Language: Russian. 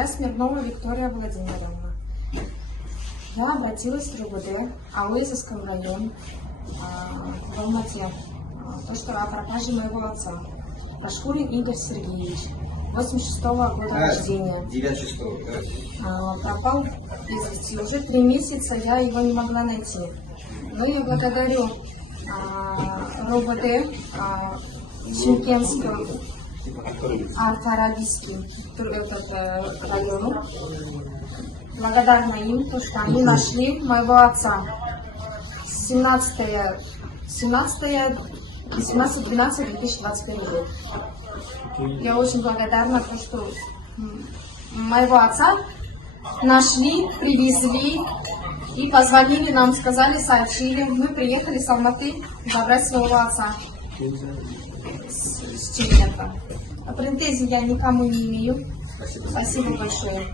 Я Смирнова Виктория Владимировна. Я обратилась в РУВД, Ауэзовском районе, в Алмате. То, что о пропаже моего отца. Пашкурин Игорь Сергеевич, 86-го года рождения. 9-6. Пропал без вести. Уже 3 месяца я его не могла найти. Но я благодарю РУВД Шымкентского, Фарабийский район. Благодарна им, то, что они нашли моего отца. 17-12-2021 год. Я очень благодарна, то, что моего отца нашли, привезли и позвонили нам, сказали, сообщили. Мы приехали с Алматы забрать своего отца с Чеченца. А претензий я никому не имею. Спасибо большое.